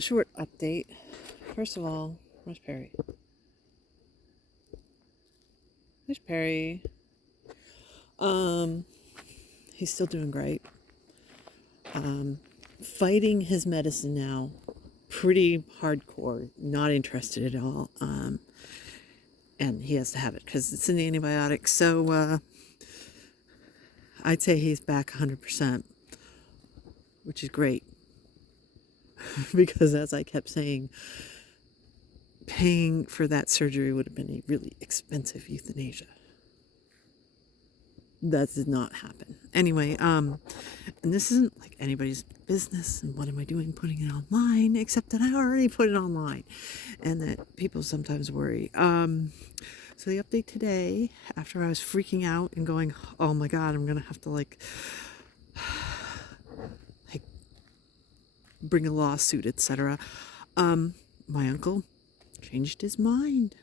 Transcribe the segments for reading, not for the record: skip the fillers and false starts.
a short update. First of all, where's Perry? There's Perry. He's still doing great. Fighting his medicine now, pretty hardcore. Not interested at all. And he has to have it because it's an antibiotic. So I'd say he's back 100%, which is great. Because as I kept saying, paying for that surgery would have been a really expensive euthanasia. That did not happen. Anyway, and this isn't like anybody's business, and what am I doing putting it online, except that I already put it online, and that people sometimes worry. So the update today, after I was freaking out and going, oh my God, I'm gonna have to like bring a lawsuit, etc. My uncle changed his mind.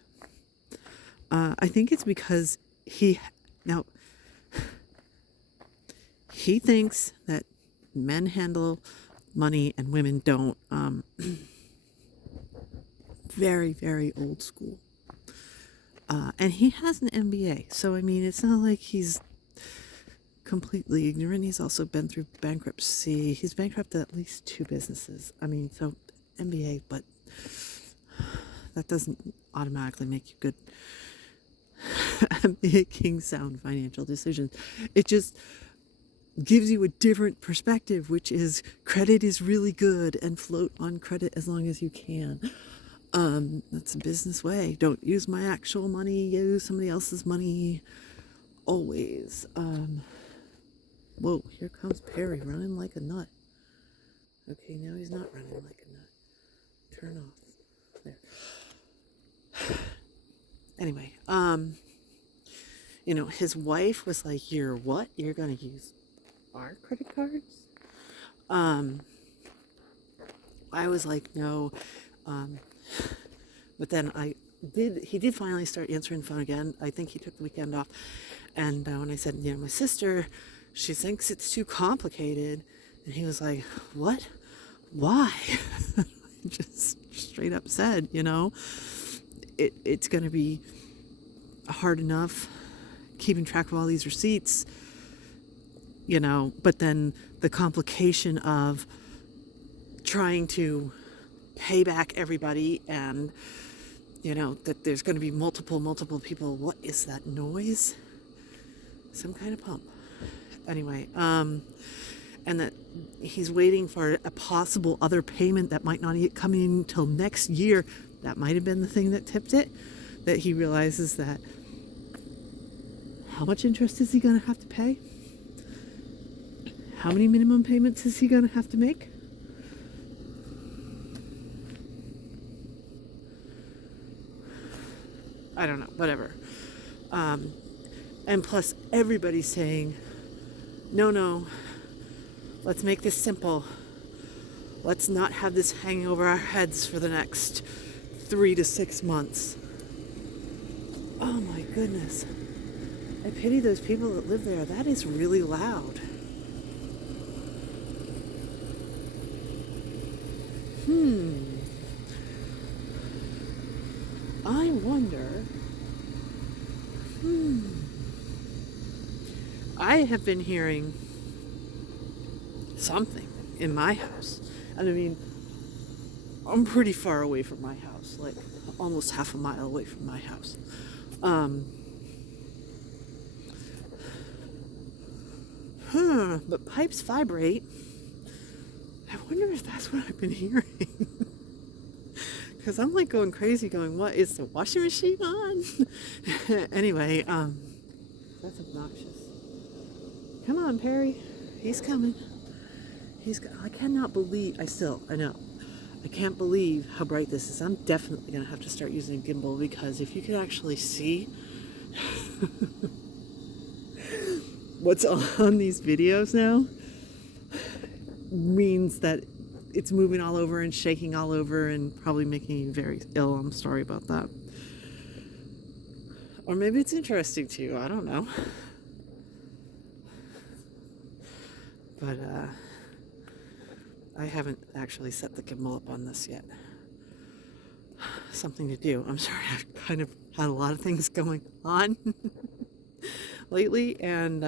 I think it's because he thinks that men handle money and women don't. Very, very old school. And he has an MBA. So, I mean, it's not like he's completely ignorant. He's also been through bankruptcy. He's bankrupted at least 2 businesses. I mean, so MBA, but that doesn't automatically make you good at making sound financial decisions. It just gives you a different perspective, which is credit is really good and float on credit as long as you can. That's a business way. Don't use my actual money, use somebody else's money always. Whoa, here comes Perry running like a nut. Okay, now he's not running like a nut. Turn off. There. Anyway, his wife was like, "You're what? You're gonna use our credit cards?" I was like, "No." But then he did finally start answering the phone again. I think he took the weekend off. And when I said, my sister, she thinks it's too complicated. And he was like, what? Why? Just straight up said, it's going to be hard enough keeping track of all these receipts, but then the complication of trying to pay back everybody and, that there's going to be multiple people. What is that noise? Some kind of pump. Anyway, and that he's waiting for a possible other payment that might not come in until next year. That might have been the thing that tipped it, that he realizes that how much interest is he going to have to pay? How many minimum payments is he going to have to make? I don't know, whatever. And plus everybody's saying, no, let's make this simple. Let's not have this hanging over our heads for the next 3 to 6 months. Oh my goodness. I pity those people that live there. That is really loud. I wonder. I have been hearing something in my house. And I mean, I'm pretty far away from my house, like almost half a mile away from my house. But pipes vibrate. I wonder if that's what I've been hearing. Because I'm like going crazy going, what, is the washing machine on? Anyway, that's obnoxious. Come on, Perry. He's coming. I cannot believe, I know. I can't believe how bright this is. I'm definitely going to have to start using a gimbal, because if you could actually see what's on these videos now, means that it's moving all over and shaking all over and probably making you very ill. I'm sorry about that. Or maybe it's interesting to you. I don't know. But I haven't actually set the gimbal up on this yet. Something to do. I'm sorry, I've kind of had a lot of things going on lately, and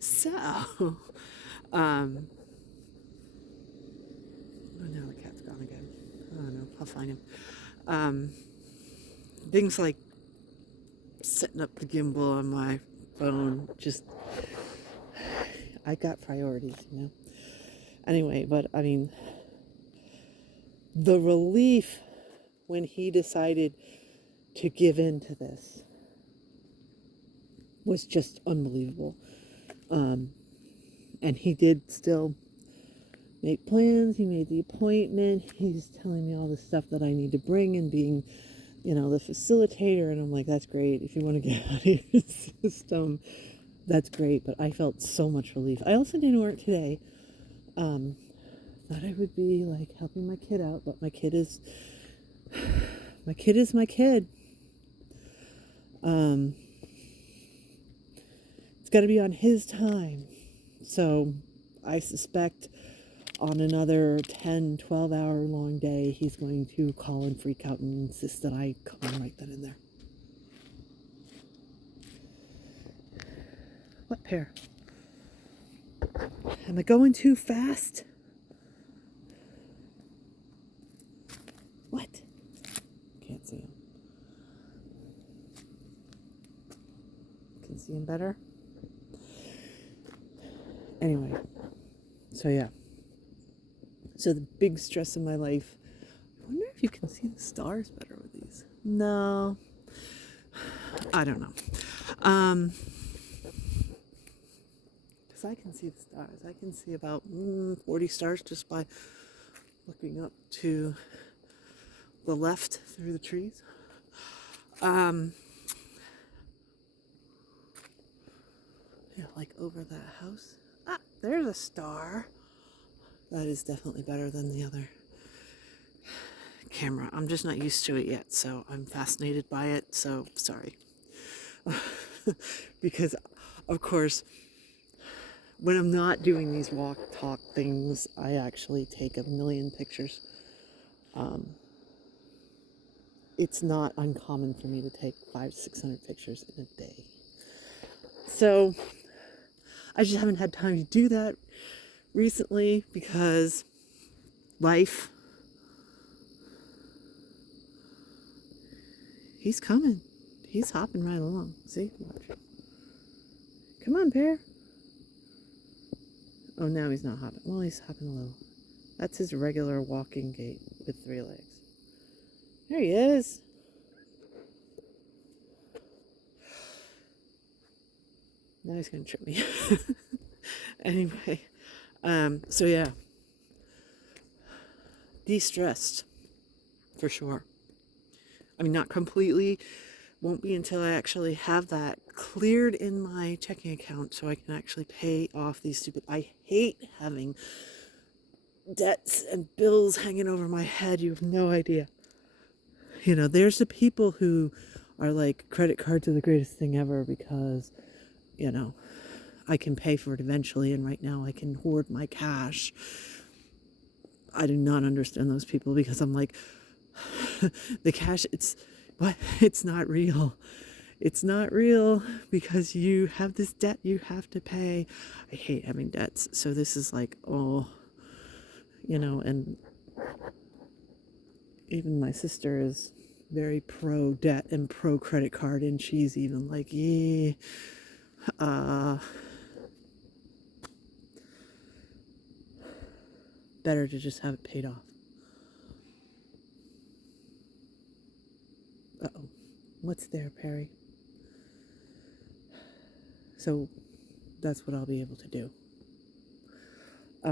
so, oh no, the cat's gone again. I don't know, I'll find him. Things like setting up the gimbal on my phone, just, I got priorities, you know. Anyway, but I mean, the relief when he decided to give in to this was just unbelievable. And he did still make plans. He made the appointment. He's telling me all the stuff that I need to bring and being, you know, the facilitator. And I'm like, that's great. If you want to get out of your system, that's great. But I felt so much relief. I also didn't work today. Thought I would be like helping my kid out, but my kid is my kid. It's got to be on his time. So I suspect on another 10, 12-hour long day, he's going to call and freak out and insist that I come right then and there. What Pear? Am I going too fast? What? Can't see him. Can see him better? Anyway, so yeah. So the big stress in my life. I wonder if you can see the stars better with these. No. I don't know. Because I can see the stars. I can see about 40 stars just by looking up to the left through the trees. Yeah, like over that house. Ah, there's a star. That is definitely better than the other camera. I'm just not used to it yet, so I'm fascinated by it, so sorry. Because, of course, when I'm not doing these walk talk things, I actually take 1 million pictures. It's not uncommon for me to take 500-600 pictures in a day. So I just haven't had time to do that recently because life. He's coming. He's hopping right along. See? Watch. Come on, Pear. Oh, now he's not hopping. Well, he's hopping a little. That's his regular walking gait with 3 legs. There he is. Now he's going to trip me. Anyway, so yeah. De-stressed, for sure. I mean, not completely. Won't be until I actually have that cleared in my checking account so I can actually pay off these stupid... I hate having debts and bills hanging over my head. You have no idea. You know, there's the people who are like, credit cards are the greatest thing ever because, you know, I can pay for it eventually and right now I can hoard my cash. I do not understand those people because I'm like, the cash, it's not real. It's not real because you have this debt you have to pay. I hate having debts. So this is like, oh, you know, and even my sister is very pro debt and pro credit card, and she's even like, yeah, better to just have it paid off. Uh-oh. What's there, Perry? So that's what I'll be able to do. I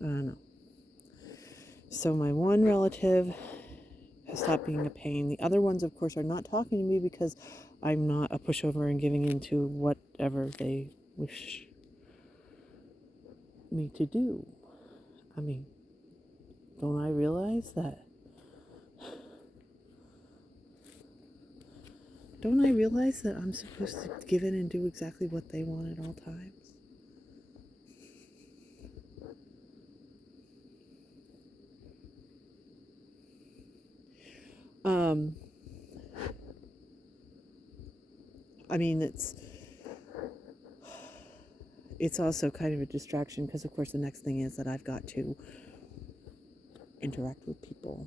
don't know. So my one relative has stopped being a pain. The other ones, of course, are not talking to me because I'm not a pushover and giving in to whatever they wish me to do. I mean, don't I realize that? don't I realize that I'm supposed to give in and do exactly what they want at all times? I mean, it's also kind of a distraction because, of course, the next thing is that I've got to interact with people,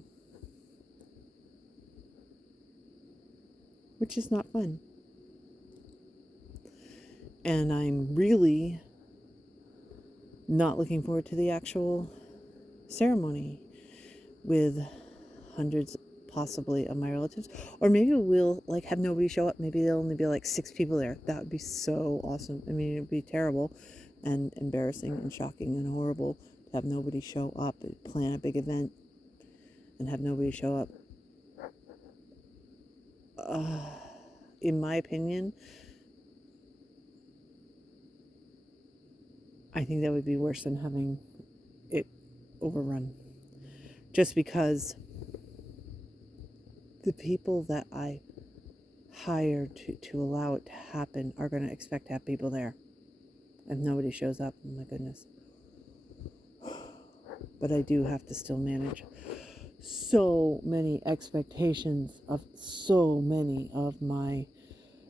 which is not fun. And I'm really not looking forward to the actual ceremony with hundreds, possibly, of my relatives. Or maybe we'll like have nobody show up. Maybe there'll only be like 6 people there. That would be so awesome. I mean, it would be terrible and embarrassing and shocking and horrible to have nobody show up and plan a big event and have nobody show up. In my opinion, I think that would be worse than having it overrun. Just because the people that I hired to allow it to happen are going to expect to have people there. If nobody shows up, oh my goodness. But I do have to still manage so many expectations of so many of my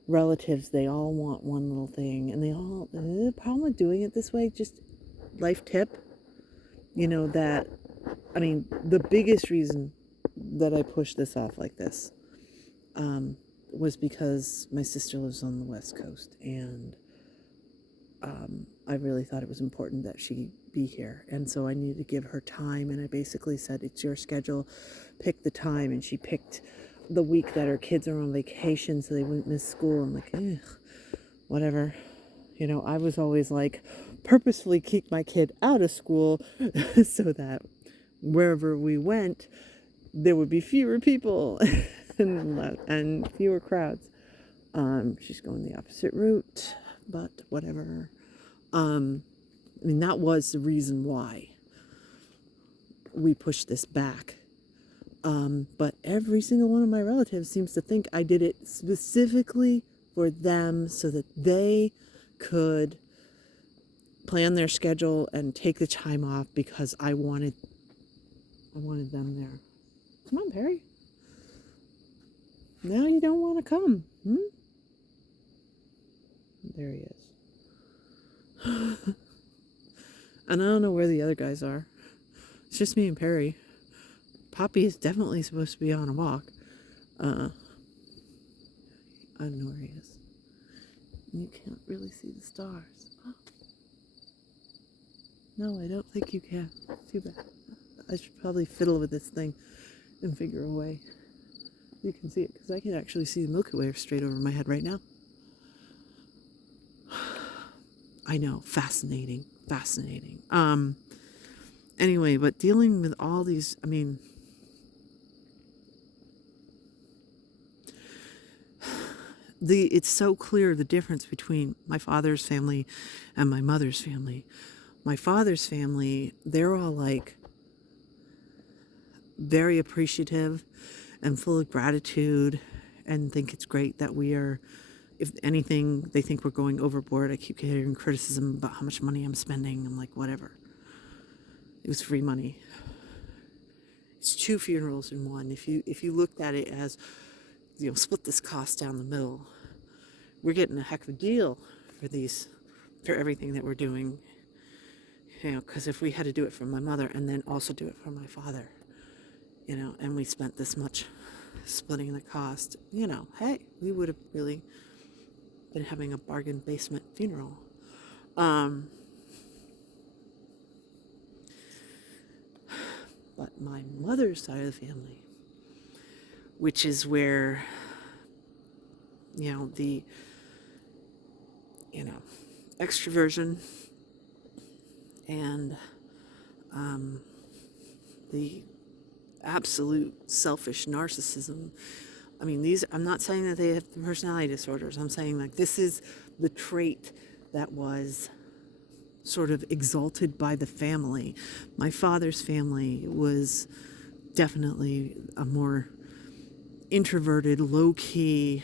relatives. They all want one little thing, and the problem with doing it this way, just life tip, that, I mean, the biggest reason that I pushed this off like this was because my sister lives on the West Coast, and I really thought it was important that she be here, and so I needed to give her time, and I basically said, it's your schedule, pick the time, and she picked the week that her kids are on vacation so they wouldn't miss school. I'm like, whatever. I was always like, purposefully keep my kid out of school so that wherever we went, there would be fewer people and fewer crowds. She's going the opposite route, but whatever. I mean, that was the reason why we pushed this back. But every single one of my relatives seems to think I did it specifically for them so that they could plan their schedule and take the time off because I wanted them there. Come on, Perry. Now you don't want to come. There he is. And I don't know where the other guys are. It's just me and Perry. Poppy is definitely supposed to be on a walk. I don't know where he is. You can't really see the stars. Oh. No, I don't think you can. Too bad. I should probably fiddle with this thing and figure a way you can see it, because I can actually see the Milky Way straight over my head right now. I know, fascinating. Anyway, but dealing with all these, I mean, it's so clear the difference between my father's family and my mother's family. My father's family, they're all like very appreciative and full of gratitude and think it's great that we are, if anything, they think we're going overboard. I keep hearing criticism about how much money I'm spending. I'm like, whatever. It was free money. It's 2 funerals in one. If you looked at it as, split this cost down the middle, we're getting a heck of a deal for everything that we're doing. Because if we had to do it for my mother and then also do it for my father, and we spent this much splitting the cost, hey, we would have really been having a bargain basement funeral. But my mother's side of the family, which is where, the, extroversion and the absolute selfish narcissism. I mean, I'm not saying that they have personality disorders. I'm saying like this is the trait that was sort of exalted by the family. My father's family was definitely a more introverted, low-key,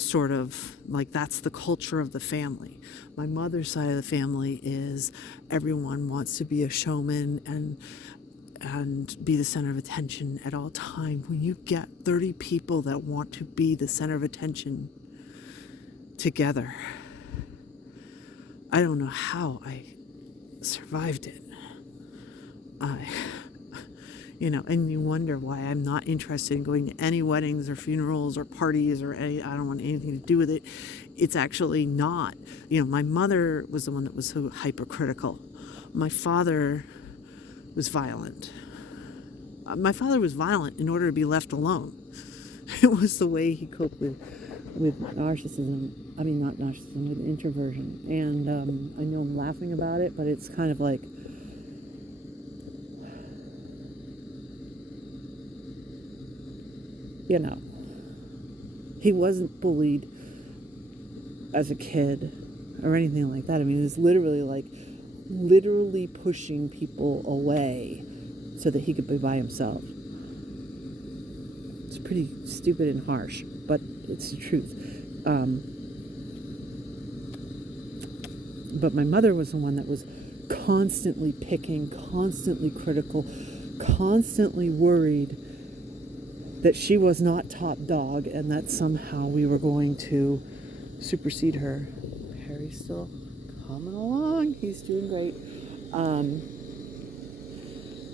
sort of like that's the culture of the family. My mother's side of the family is everyone wants to be a showman and be the center of attention at all time. When you get 30 people that want to be the center of attention together, I don't know how I survived it. And you wonder why I'm not interested in going to any weddings or funerals or parties or I don't want anything to do with it. It's actually not. My mother was the one that was so hypercritical. My father was violent. My father was violent in order to be left alone. It was the way he coped with narcissism. I mean, not narcissism, with introversion. And I know I'm laughing about it, but it's kind of like, he wasn't bullied as a kid or anything like that. I mean, he was literally pushing people away so that he could be by himself. It's pretty stupid and harsh, but it's the truth. But my mother was the one that was constantly picking, constantly critical, constantly worried that she was not top dog and that somehow we were going to supersede her. Harry's still coming along. He's doing great.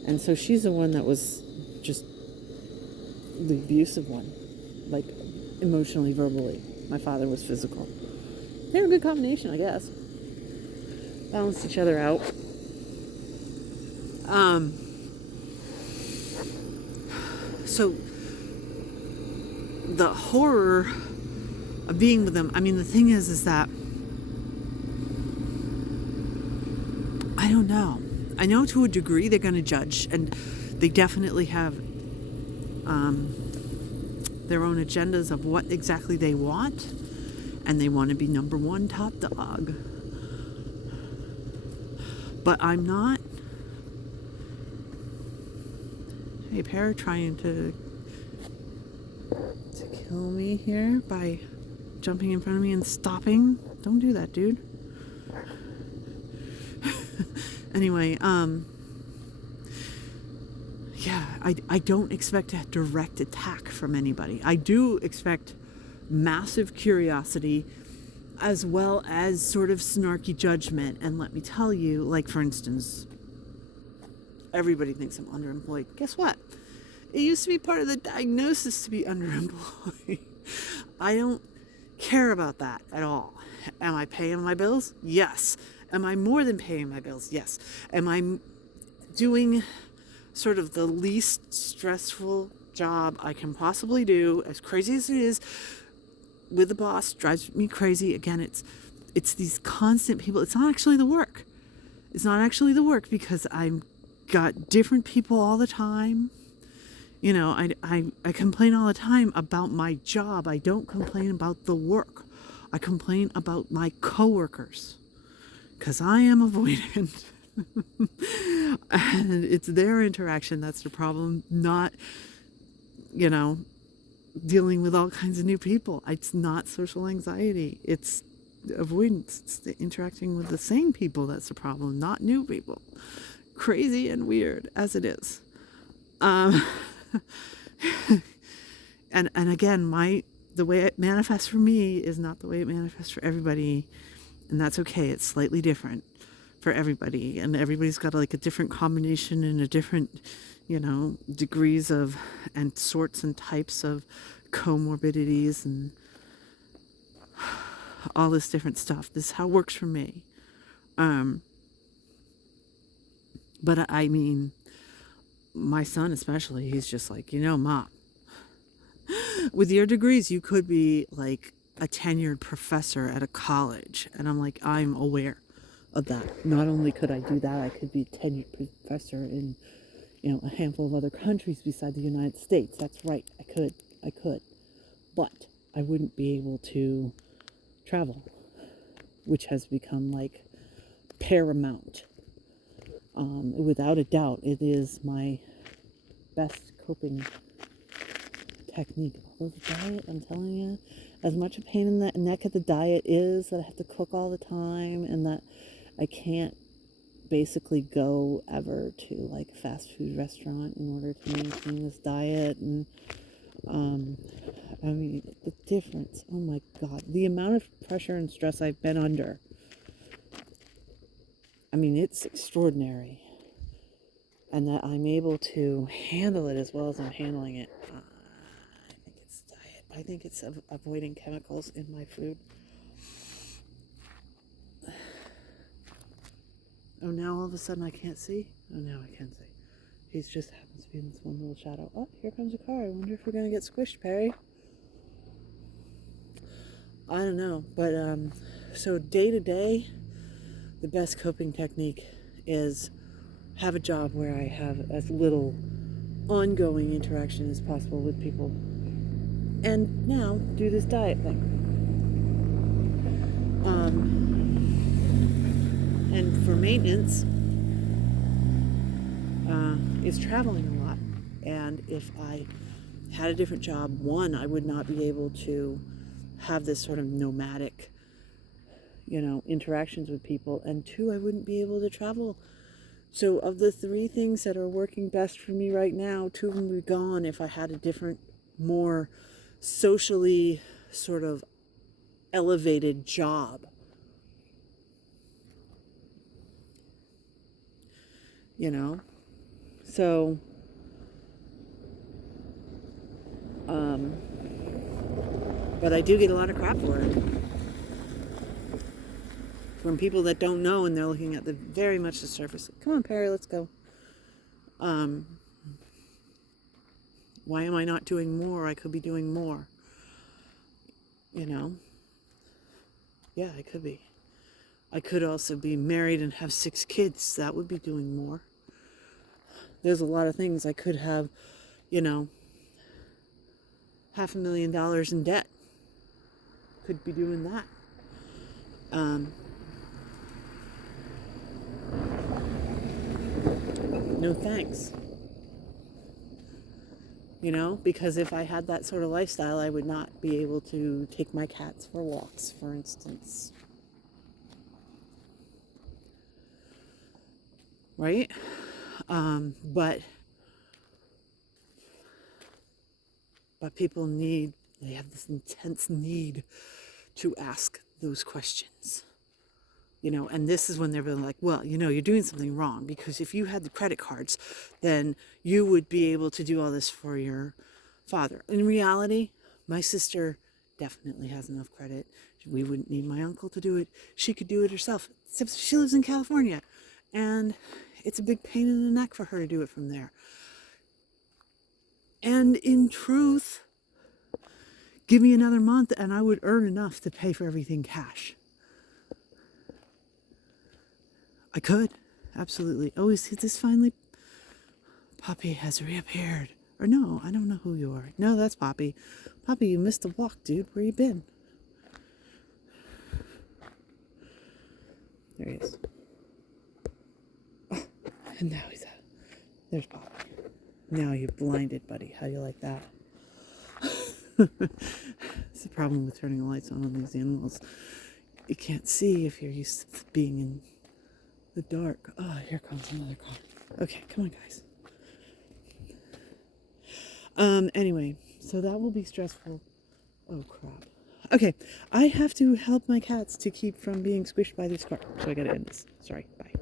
And so she's the one that was just the abusive one, like emotionally, verbally. My father was physical. They were a good combination, I guess. Balanced each other out. So the horror of being with them, I mean, the thing is that I don't know. I know to a degree they're going to judge, and they definitely have their own agendas of what exactly they want, and they want to be number one top dog. But I'm not. Hey, Pear, trying to kill me here by jumping in front of me and stopping. Don't do that, dude. Anyway, I don't expect a direct attack from anybody. I do expect massive curiosity as well as sort of snarky judgment. And let me tell you, like, for instance, everybody thinks I'm underemployed. Guess what? It used to be part of the diagnosis to be underemployed. I don't care about that at all. Am I paying my bills? Yes. Am I more than paying my bills? Yes. Am I doing sort of the least stressful job I can possibly do, as crazy as it is, with the boss, drives me crazy. Again, it's these constant people. It's not actually the work. It's not actually the work because I've got different people all the time. I complain all the time about my job. I don't complain about the work. I complain about my coworkers because I am avoidant. And it's their interaction that's the problem, not, dealing with all kinds of new people. It's not social anxiety. It's avoidance. It's the interacting with the same people that's the problem, not new people. Crazy and weird as it is. And again, the way it manifests for me is not the way it manifests for everybody, and that's okay. It's slightly different for everybody, and everybody's got like a different combination and a different, degrees of and sorts and types of comorbidities and all this different stuff. This is how it works for me. But I mean, my son especially, he's just like, Mom, with your degrees, you could be like a tenured professor at a college. And I'm like, I'm aware of that. Not only could I do that, I could be a tenured professor in, a handful of other countries beside the United States. That's right. I could. But I wouldn't be able to travel, which has become like paramount. Without a doubt, it is my best coping technique. Although the diet, I'm telling you, as much a pain in the neck of the diet is, that I have to cook all the time and that I can't basically go ever to like a fast food restaurant in order to maintain this diet. And I mean, the difference, oh my God, the amount of pressure and stress I've been under, I mean, it's extraordinary. And that I'm able to handle it as well as I'm handling it. I think it's diet. I think it's avoiding chemicals in my food. Oh, now all of a sudden I can't see? Oh, now I can see. He just happens to be in this one little shadow. Oh, here comes a car. I wonder if we're going to get squished, Perry. I don't know. But, so day to day, the best coping technique is have a job where I have as little ongoing interaction as possible with people. And now do this diet thing. And for maintenance, is traveling a lot. And if I had a different job, one, I would not be able to have this sort of nomadic, interactions with people. And two, I wouldn't be able to travel. So of the three things that are working best for me right now, two of them would be gone if I had a different, more socially sort of elevated job. So, but I do get a lot of crap for it. From people that don't know and they're looking at the very much the surface. Come on, Perry, let's go. Why am I not doing more? I could be doing more. Yeah, I could be. I could also be married and have 6 kids. That would be doing more. There's a lot of things I could have, $500,000 in debt. Could be doing that. No thanks. Because if I had that sort of lifestyle, I would not be able to take my cats for walks, for instance. Right? But people they have this intense need to ask those questions. And this is when they're really like, well, you're doing something wrong, because if you had the credit cards, then you would be able to do all this for your father. In reality, my sister definitely has enough credit. We wouldn't need my uncle to do it. She could do it herself, except she lives in California, and it's a big pain in the neck for her to do it from there. And in truth, give me another month and I would earn enough to pay for everything cash. I could, absolutely. Oh, is this finally? Poppy has reappeared. Or no, I don't know who you are. No, that's Poppy. Poppy, you missed a walk, dude. Where you been? There he is. Oh, and now he's out. There's Poppy. Now you're blinded, buddy. How do you like that? It's the problem with turning the lights on these animals. You can't see if you're used to being in the dark. Oh, here comes another car. Okay, come on, guys. Anyway, so that will be stressful. Oh, crap. Okay, I have to help my cats to keep from being squished by this car. So I gotta end this. Sorry, bye.